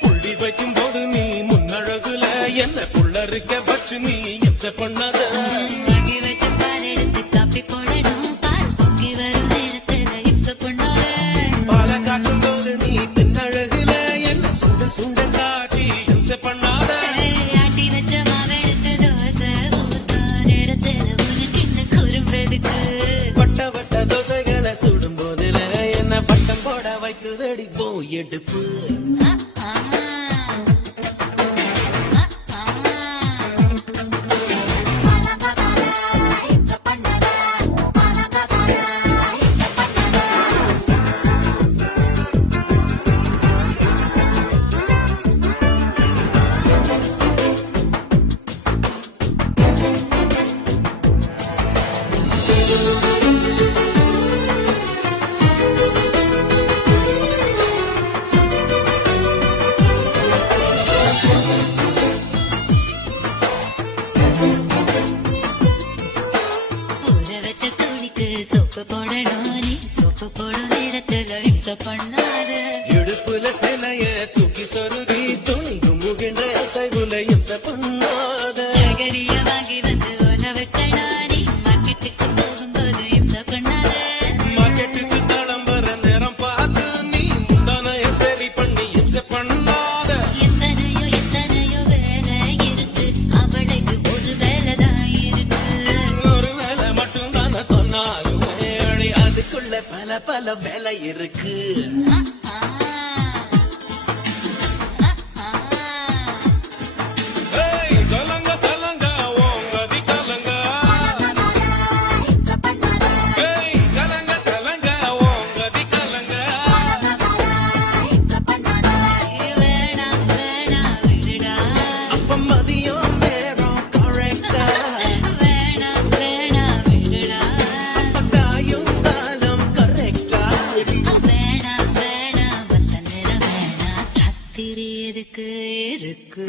புள்ளி வைக்கும் போது நீ முன்னழகுல என்ன புள்ளருக்க வச்சு நீ எச்ச பண்ணாத வச்சு பால் எடுத்து காப்பி போடணும் பால் பொங்கி வரும் நேரத்துல இம்ச பண்ணாத பால காட்டும் போது நீ பின்னழகுல என்ன சுண்ட சுண்ட காட்சி இம்ச பண்ணாத ஆட்டி வச்ச மாவெடுத்து தோசை ஊத்த நேரத்துல உனக்கு இந்த குறும்பெதுக்கு வட்ட வட்ட தோசைகளை சுடும் போதுல என்ன பட்டம் போட வைக்குதடி போ எடுப்பு சோப்பு போடணும் நீ சோப்பு போடும் நேரத்துல இம்ச பண்ணாத இடுப்புல சிலைய தூக்கி சொருகி துணி குமுகின்ற சைவுல இம்ச பண்ணாத நகரிய வாங்கி வந்து ஓல விட்டனா நீ மார்க்கெட்டுக்கு போகும்போது இம்ச பண்ணாத மார்க்கெட்டுக்கு தளம் வர நேரம் பார்த்து நீ முந்தானைய சரி பண்ணி இம்ச பண்ணாத எத்தனையோ எத்தனையோ வேலை இருக்கு அவளுக்கு ஒரு வேலைதான் இருக்கு ஒரு வேலை மட்டும் தானே சொன்னாலும் அதுக்குள்ள பல பல வேலை இருக்கு கலங்க கலங்க ஓங்கதி கலங்க கலங்க கலங்க ஓங்கதி கலங்க வேணா வேணா விடுடா அப்ப மதியம் நேரம் கரெக்டா வேணா வேணா விடுடா சாயும் காலம் கரெக்டா வேணா வேணா மத்த நேரம் வேணா ராத்திரி எதுக்கு இருக்கு